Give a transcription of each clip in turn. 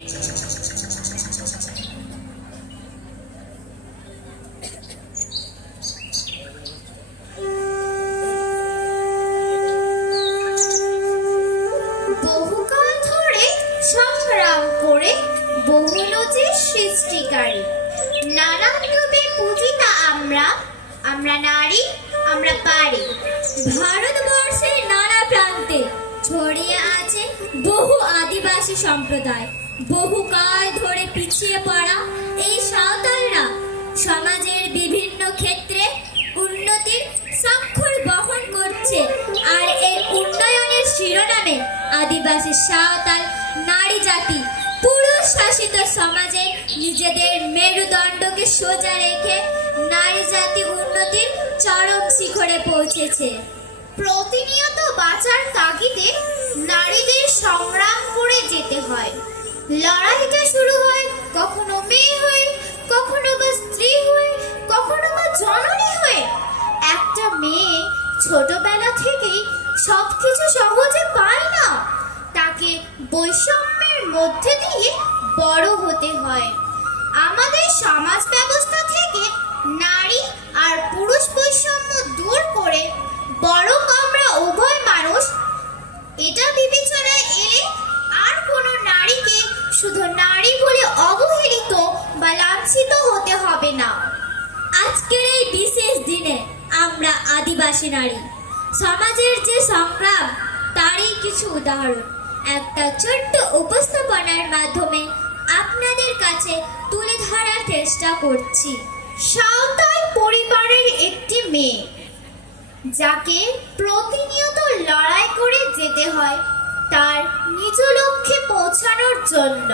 বহুকাল ধরে সংগ্রাম করে বহুলোচের সৃষ্টিকারী নানান রূপে পূজিতা আমরা নারী, আমরা পারি। ভারতবর্ষের নানা প্রান্তে ছড়িয়ে আছে বহু আদিবাসী সম্প্রদায়। বহুকাল ধরে পিছিয়ে পড়া এই সাঁওতালরা সমাজের বিভিন্ন ক্ষেত্রে উন্নতির স্বাক্ষর বহন করছে। আর এই উন্নয়নের শিরোনামে আদিবাসী সাঁওতাল নারী জাতি পুরুষ শাসিত সমাজে নিজেদের মেরুদণ্ডকে সোজা রেখে নারী জাতি উন্নতির চরম শিখরে পৌঁছেছে। প্রতিনিয়ত বাঁচার তাগিদে নারীদের সংগ্রাম করে যেতে হয়। লড়াইটা শুরু হয় কখনো মেয়ে হয়ে, কখনো বা স্ত্রী হয়ে, কখনো বা জননী হয়ে। একটা মেয়ে ছোটবেলা থেকেই সবকিছু সহজে পায় না, তাকে বৈষম্যের মধ্যে দিয়ে বড় হতে হয়। আমাদের সমাজ ব্যবস্থা থেকে নারী আর পুরুষ বৈষম্য দূর করে বরং আমরা উভয় মানুষ, এটা বিবেচনায় এলে আর কোনো নারীকে শুধু নারী বলে অবহেলিত বা লাঞ্ছিত হতে হবে না। আজকের এই বিশেষ দিনে আমরা আদিবাসী নারী সমাজের যে সংগ্রাম তারই কিছু উদাহরণ একটা ছোট্ট উপস্থাপনার মাধ্যমে আপনাদের কাছে তুলে ধরার চেষ্টা করছি। সাঁওতাল পরিবারের একটি মেয়ে যাকে প্রতিনিয়ত লড়াই করে যেতে হয় তার নিজ লক্ষ্যে পৌঁছানোর জন্য।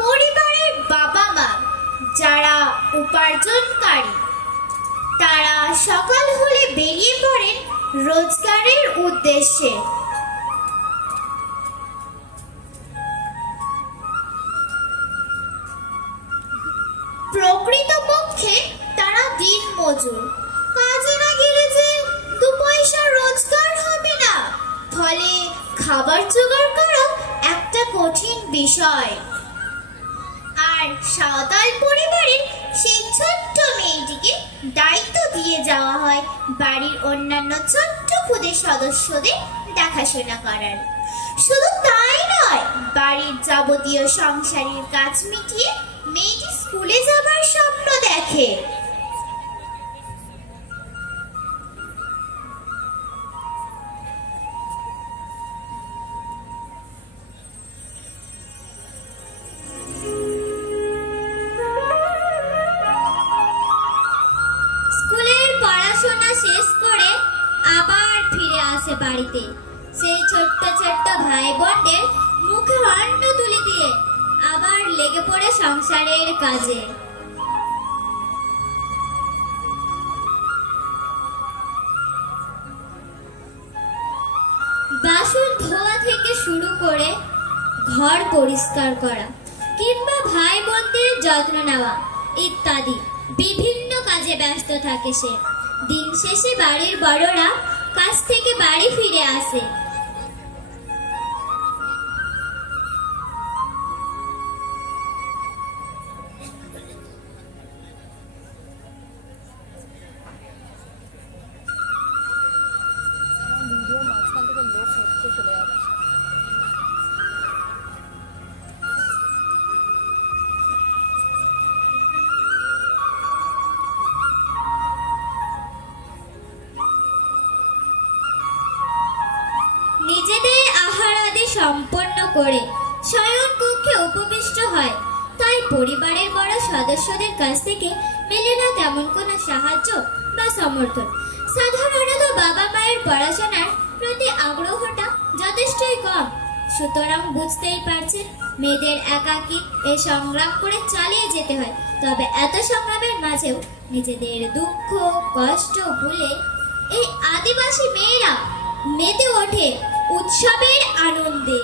পরিবারের বাবা মা যারা উপার্জনকারী, তারা সকাল হলে বেরিয়ে পড়েন রোজগারের উদ্দেশ্যে। প্রকৃতপক্ষে তারা দিন মজুর। কাজে না গেলে যে দু পয়সা রোজগার হবে না, ফলে খাবার জোগাড় করা একটা কঠিন বিষয়। আর সাঁওতাল পরিবারের সেই ছোট্ট মেয়েটিকে দায়িত্ব দিয়ে যাওয়া হয় বাড়ির অন্যান্য ছোট্ট ক্ষুদে সদস্যদের দেখাশোনা করার। শুধু তাই নয়, বাড়ির যাবতীয় সংসারের কাজ মিটিয়ে মেয়েটি স্কুলে যাবার স্বপ্ন দেখে। স্কুলের পড়াশোনা শেষ করে আবার ফিরে আসে বাড়িতে। সেই ছোট্ট ছোট্ট ভাই বোনদের মুখে অন্ন তুলে দিয়ে আবার লেগে পড়ে সংসারের কাজে। বাসন ধোয়া থেকে শুরু করে ঘর পরিষ্কার করা কিংবা ভাই বোনদের যত্ন নেওয়া ইত্যাদি বিভিন্ন কাজে ব্যস্ত থাকে সে। দিন শেষে বাড়ির বড়রা কাজ থেকে বাড়ি ফিরে আসে। ভিডিও মাঝখান থেকে লোক উঠতে চলে যাচ্ছে। নিজেদের আহার আদি সম্পন্ন করে শয়ন কক্ষে উপবিষ্ট হয়। তাই পরিবারের বড় সদস্যদের কাছ থেকে মেলে না তেমন কোনো সাহায্য বা সমর্থন। সাধারণত বাবা মায়ের পড়াশোনার প্রতি আগ্রহটা যথেষ্টই কম। সুতরাং বুঝতেই পারছেন মেয়েদের একাকী এই সংগ্রাম করে চালিয়ে যেতে হয়। তবে এত সংগ্রামের মাঝেও নিজেদের দুঃখ কষ্ট ভুলে এই আদিবাসী মেয়েরা মেতে ওঠে উৎসবের আনন্দে।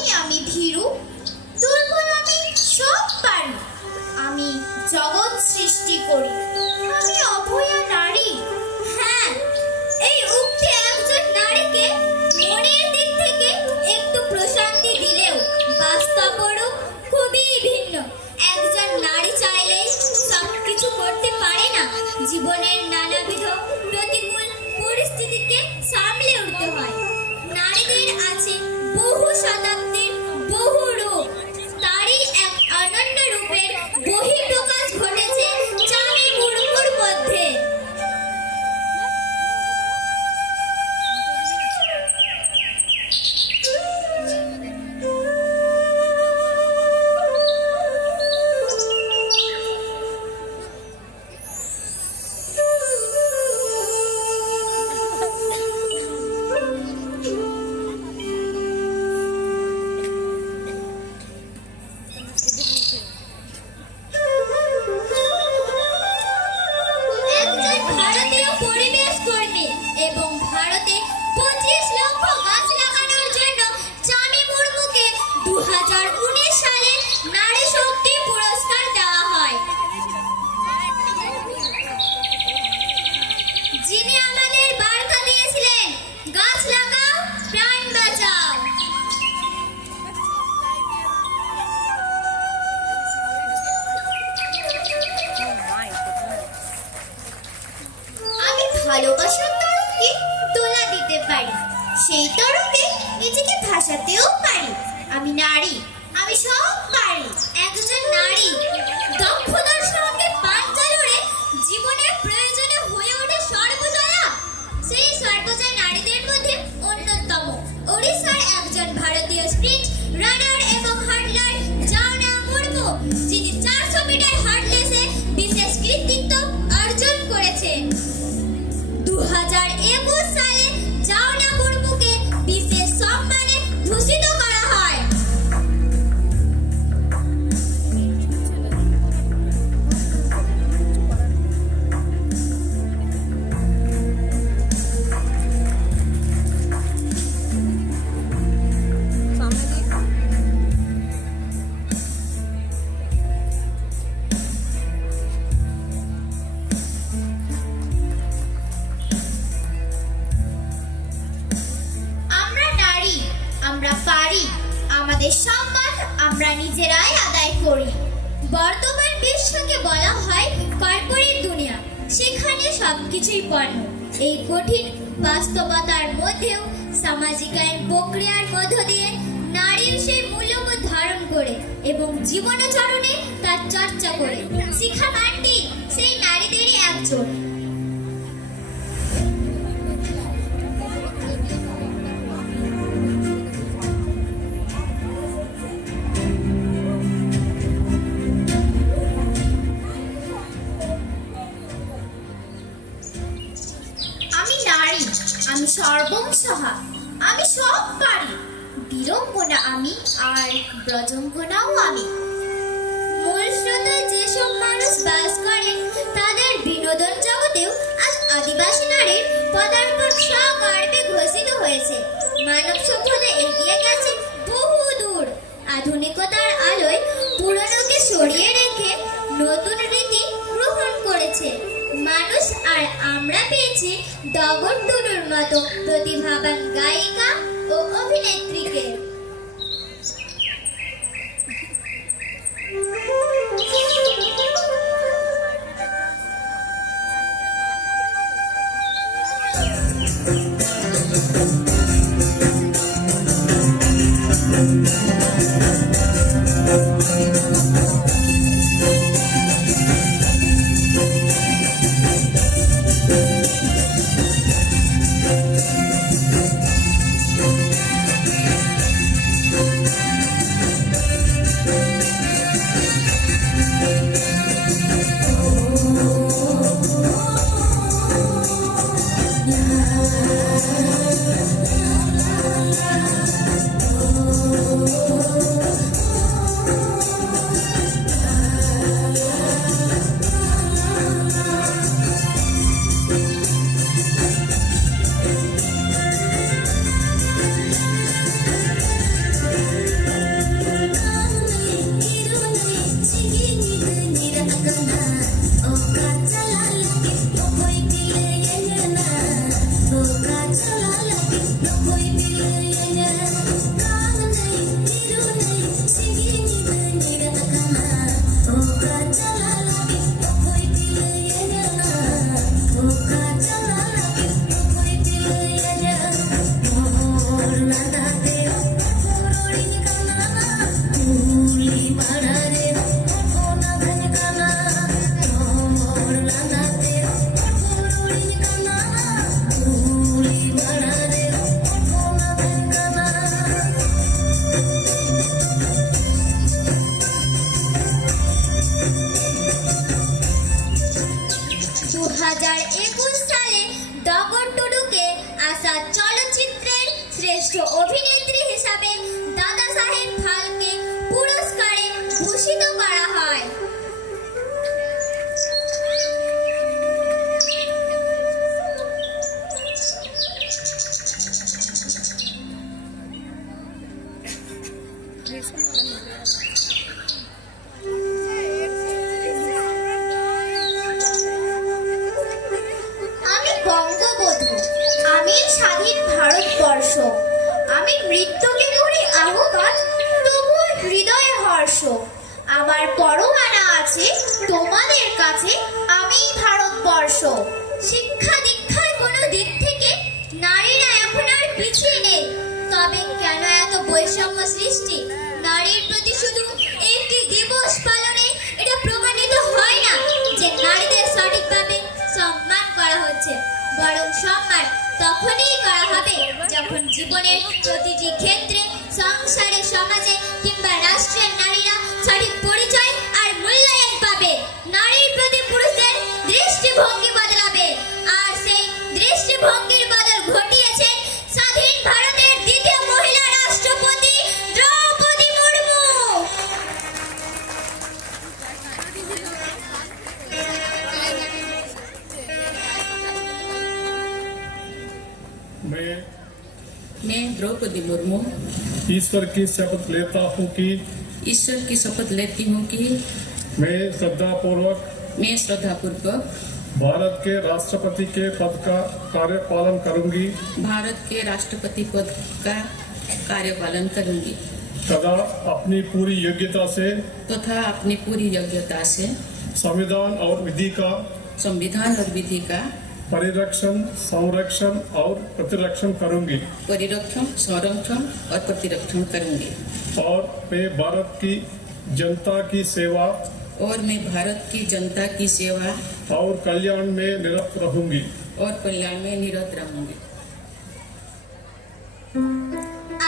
নই আমি ভীরু, দুর্বল আমি, সব পারি। আমি জগৎ সৃষ্টি করি, আমি অভয়া নারী। হ্যাঁ, এই উক্তি একজন নারীকে মনের দিক থেকে একটু প্রশান্তি দিলেও বাস্তবরও খুবই ভিন্ন। একজন নারী চাইলেই সবকিছু করতে পারে না। জীবনের নানাবিধ প্রতিকূল পরিস্থিতিকে সামলে উঠতে হয়। নারীদের আছে বহু শতাব্দীর বহু রূপ, তারই এক অনন্য রূপের বহিঃপ্রকাশ ঘটেছে চামি মুর্মুর মধ্যে। একজন ভারতীয় পরিবেশ কর্মী এবং ভারতে 25 লক্ষ গাছ লাগানোর জন্য চামি মুর্মুকে 2019 সালে নারী শক্তি পুরস্কার দেওয়া হয়, যিনি আমাদের বার্তা দিয়েছিলেন, গাছ লাগাও, প্রাণ বাঁচাও। আমি ভালোবাসার তরঙ্গে দোলা দিতে পারি, সেই তরঙ্গে নিজেকে ভাসাতেও পারি। আমি নারী, আমি সব পারি। একজন নারী দক্ষতার সঙ্গে পাঞ্জা লড়ে জীবনের প্রয়োজনে হয়ে ওঠে সর্বজয়া। সেই সর্বজয়া নারীদের মধ্যে অন্যতম ওড়িশার একজন ভারতীয় স্প্রিন্ট রানার এবং হার্ডলার জাওনা মুর্মু, যিনি 400 মিটার হার্ডলেসে বিশেষ কৃতিত্ব অর্জন করেছেন। 2021 সালে জাওনা মুর্মুকে বিশেষ সম্মানে ভূষিত করা হয়। সামনে দিয়ে আমরা নারী, আমরা পারি। আমাদের সম্মান আমরা নিজেরাই আদায় করি। বর্তমান বিশ্বকে বলা হয় কর্পোরেট দুনিয়া, সেখানে সবকিছুই পণ্য। এই কঠিন বাস্তবতার মধ্যেও সামাজিকায়ন প্রক্রিয়ার মধ্য দিয়ে নারীর সেই মূল্যবোধ ধারণ করে এবং জীবনাচরণে তার চর্চা করে শিখা মান্ডি সেই নারীদেরই একজন। আমি নারী, আমি সর্বংসহা, আমি সব পারি। বীরঙ্গনা আমি, আর ব্রজঙ্গনাও আমি। মূল স্রোতে যেসব মানুষ বাস করেন তাদের বিনোদন জগতেও আজ আদিবাসী নারীর পদার্পণ সগর্বে ঘোষিত হয়েছে। মানব সভ্যতা এগিয়ে গেছে বহু দূর। আধুনিকতার আলোয় পুরনোকে সরিয়ে রেখে নতুন রীতি গ্রহণ করেছে মানুষ, আর আমরা পেয়েছি ডগর টুডুর মতো প্রতিভাবান গায়িকা ও অভিনেত্রীকে। Oh সালে ডগর টুডুকে আসাদ চলচ্চিত্রের শ্রেষ্ঠ অভিনেত্রী হিসাবে দাদা সাহেব ফালকে পুরস্কারে ভূষিত করা হয়। আমি বঙ্গবধূ, আমি স্বাধীন ভারতবর্ষ, আমি মৃত্যুকে করি আহ্বান, তবুও হৃদয়ে হর্ষ। আমার পরমানা আছে তোমাদের কাছে, আমি ভারতবর্ষ। শিক্ষা দীক্ষার কোনো দিক থেকে নারীরা এখন আর পিছিয়ে নেই, তবে কেন এত বৈষম্য সৃষ্টি? নারীর প্রতি শুধু একটি দিবস পালনে এটা প্রমাণিত হয় না যে নারীদের সঠিকভাবে সম্মান করা হচ্ছে, বরং সম্মান তখনই করা হবে যখন জীবনের প্রতিটি ক্ষেত্রে, সংসারে, সমাজে কিংবা রাষ্ট্রের নারীরা সঠিক পরিচয় আর মূল্যায়ন পাবে। নারীর প্রতি পুরুষদের দৃষ্টিভঙ্গি বদলাবে, আর সেই দৃষ্টিভঙ্গির বদল ঘটিয়েছেন স্বাধীন ভারতের দ্বিতীয় মহিলা রাষ্ট্রপতি দ্রৌপদী মুর্মু। मैं द्रौपदी मुर्मू ईश्वर की शपथ लेता हूँ कि ईश्वर की शपथ लेती हूँ कि मैं श्रद्धापूर्वक भारत के राष्ट्रपति के पद का कार्यपालन करूंगी भारत के राष्ट्रपति पद का कार्यपालन करूंगी तथा अपनी पूरी योग्यता से तथा अपनी पूरी योग्यता से संविधान और विधि का संविधान और विधि का परिरक्षण, संरक्षण और प्रतिरक्षण करूंगी परिरक्षण, संरक्षण और प्रतिरक्षण करूंगी और मैं भारत की जनता की सेवा और मैं भारत की जनता की सेवा और कल्याण में निरत रहूंगी। और कल्याण में निरत रहूंगी।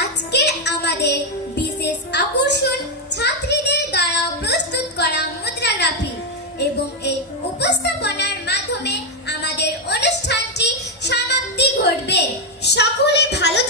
আজকে আমাদের বিশেষ আকর্ষণ ছাত্রীদের দ্বারা প্রস্তুত করা মুদ্রাগ্রাফি এবং এই উপস্থাপনার মাধ্যমে আমাদের অনুষ্ঠানটি সমাপ্তি ঘটবে। সকলে ভালো